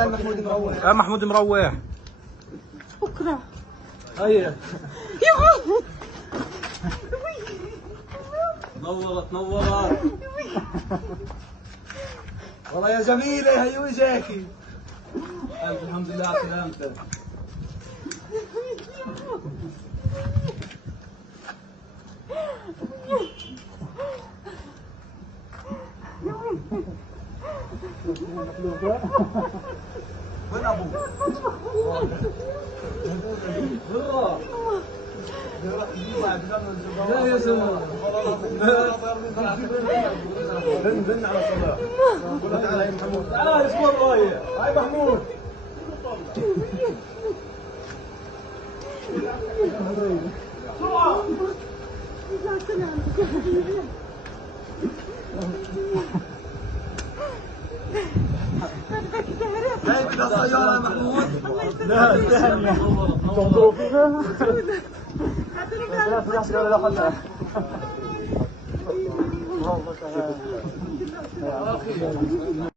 محمود مروح. يا محمود مروح. بكره. هيا يا محمود. نورت نورت. والله يا جميلة هي وجهك. الحمد لله على سلامتك. وين ابوك؟ لا يا زلمه بن على الصلاة. قول تعال يا محمود. تعال اسمه رايح. هاي محمود. بسرعة. هاي بدها سيارة يا محمود. لا ثانية تنظروا فيها.